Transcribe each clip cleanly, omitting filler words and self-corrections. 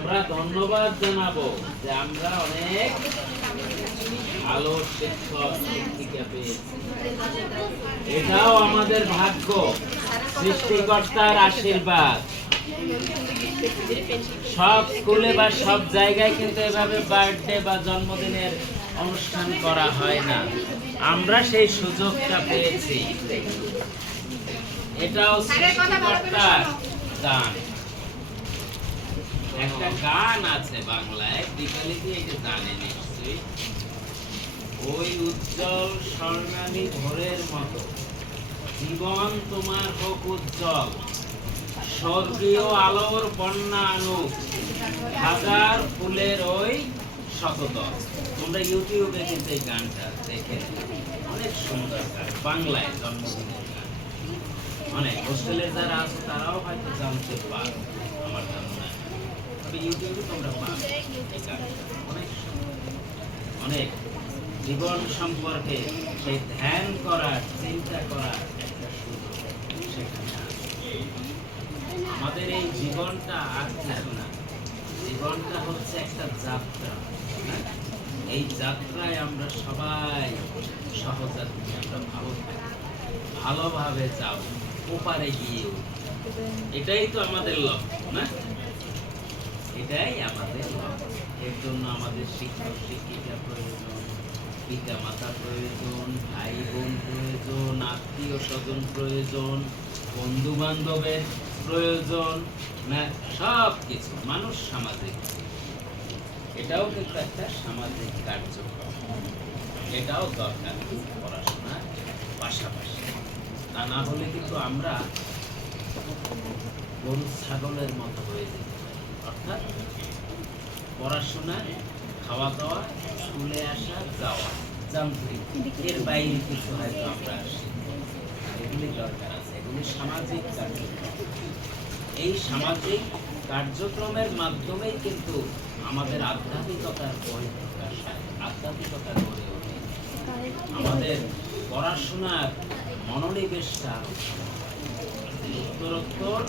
আমরা ধন্যবাদ জানাবো যে আমরা অনেক ভালো শিক্ষক শিক্ষিকা পেয়েছি। এটাও আমাদের ভাগ্য, সৃষ্টিকর্তার আশীর্বাদ। সব স্কুলে বা সব জায়গায় কিন্তু এভাবে বার্থডে বা জন্মদিনের অনুষ্ঠান করা হয় না। আমরা সেই সুযোগটা পেয়েছি। এটাও সৃষ্টিকর্তার দান। একটা গান আছে বাংলায়, দীপালি দিয়ে এটা জানে নিশ্চয়ই। ওই উজ্জ্বল স্বর্ণালী ভোরের মতো জীবন তোমার হোক উজ্জ্বল, স্বর্গীয় আলোর বন্যা আনুক, হাজার ফুলের ওই শতদল। তোমরা ইউটিউবে কিন্তু এই গানটা দেখে অনেক সুন্দর গান, বাংলায় জন্মদিনের গান। অনেক হোস্টেলে যারা আছে তারাও হয়তো জানতে পারো, আমার ধারণা। তবে ইউটিউবে তোমরা পাবে এই গানটা, অনেক অনেক জীবন সম্পর্কে সেই ধ্যান করার, চিন্তা করার একটা সুযোগ সেখানে আছে। আমাদের এই জীবনটা আর কিছু না, জীবনটা হচ্ছে একটা যাত্রা। এই যাত্রায় আমরা সবাই সহযাত্রী, আমরা ভালো থাকি, ভালোভাবে যাও, ওপারে গিয়ে এটাই তো আমাদের লক্ষ্য, না? এটাই আমাদের লক্ষ্য। এর জন্য আমাদের শিক্ষক শিক্ষিকা প্রয়োজন, পিতা মাতা প্রয়োজন, ভাই বোন প্রয়োজন, আত্মীয় স্বজন প্রয়োজন, বন্ধু বান্ধবের প্রয়োজন, না? সব কিছু মানুষ সামাজিক, এটাও কিন্তু একটা সামাজিক কার্যক্রম, এটাও দরকার পড়াশোনার পাশাপাশি। তা না হলে কিন্তু আমরা গরু ছাগলের মতো হয়ে যেতে পারি। অর্থাৎ পড়াশোনা, খাওয়া দাওয়া, স্কুলে আসা যাওয়া, যান্ত্রিক, এর বাইরে কিছু হয়তো আমরা শিখব। এগুলি দরকার আছে, এগুলি সামাজিক কার্যক্রম। এই সামাজিক কার্যক্রমের মাধ্যমেই কিন্তু আমাদের আধ্যাত্মিকতার বহিঃপ্রকাশ হয়, আধ্যাত্মিকতা গড়ে ওঠে, আমাদের পড়াশোনার মনোনিবেশটা উত্তরোত্তর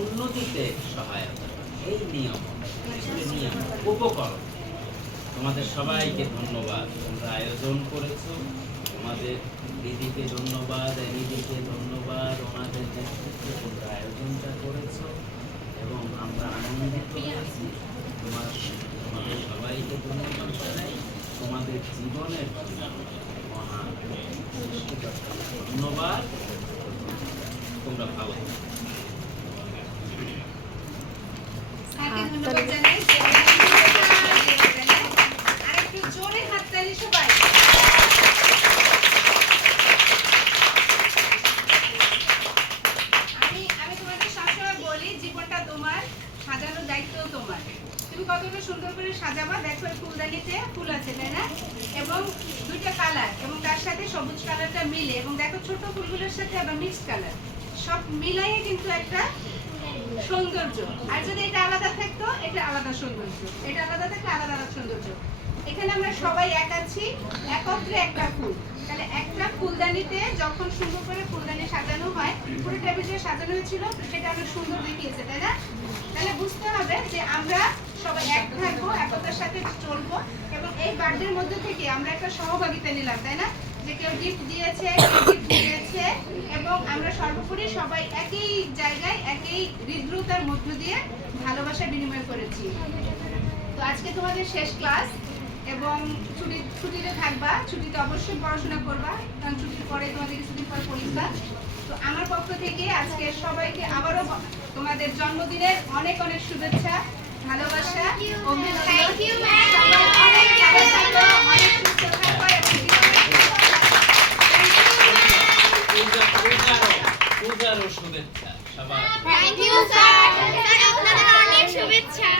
উন্নতিতে সহায়তা। এই নিয়ম, উপকরণ। তোমাদের সবাইকে ধন্যবাদ, তোমরা আয়োজন করেছো। তোমাদের দিদিকে ধন্যবাদ, দিদিকে ধন্যবাদ, ওনাদের নেতৃত্বে তোমরা আয়োজনটা করেছো এবং আমরা আনন্দিত হয়েছি। তোমাদের সবাইকে ধন্যবাদ জানাই। তোমাদের জীবনের জন্য মহান ধন্যবাদ। তোমরা ভালো থাকো। ধন্যবাদ জানাই। আরেকটু জোরে হাততালি সবাই। আমি তোমাদের সবসময় বলি, জীবনটা তোমার, সাজানোর দায়িত্ব তোমার। তুমি কতটা সুন্দর করে সাজাবা। দেখো এই ফুলদানিতে ফুল আছে, তাই না? এবং দুইটা কালার, এবং তার সাথে সবুজ কালারটা মিলে, এবং দেখো ছোট ফুলগুলোর সাথে আবার মিক্স কালার, সব মিলাইয়ে কিন্তু একটা সৌন্দর্য। আর যদি এটা আলাদা থাকতো, এটা আলাদা সৌন্দর্য, এটা আলাদা থাকলে আলাদা সৌন্দর্য। এখানে আমরা সবাই এক আছি, একত্রে একটা ফুল। তাহলে একটা ফুলদানিতে যখন সুন্দর করে ফুলদানি সাজানো হয়, পুরো টেবিলটা সাজানো হয়েছিল, সেটা অনেক সুন্দর দেখিয়েছে, তাই না? তাহলে বুঝতে হবে যে আমরা সবাই এক থাকবো, একতার সাথে চলবো, এবং এই বার্থডের মধ্যে থেকে আমরা একটা সহভাগিতা নিলাম, তাই না? যে কেউ গিফট দিয়েছে, কেউ গিফট দিয়েছে, এবং আমরা সর্বোপরি সবাই একই জায়গায় একই হৃদ্রতার মধ্য দিয়ে ভালোবাসা বিনিময় করেছি। তো আজকে তোমাদের শেষ ক্লাস, এবং ছুটিতে থাকবা। ছুটিতে অবশ্যই পড়াশোনা করবা, কারণ ছুটির পরে তোমাদের কিছুদিন পর পরীক্ষা। তো আমার পক্ষ থেকে আজকে সবাইকে আবারও তোমাদের জন্মদিনের অনেক অনেক শুভেচ্ছা, ভালোবাসা, অভিনন্দন। সবাই অনেক ভালো থাকো, অনেক সুস্থ থাকো, এবং পূজারও শুভেচ্ছা সবাই। থ্যাংক ইউ স্যার, আপনাদের অনেক শুভেচ্ছা।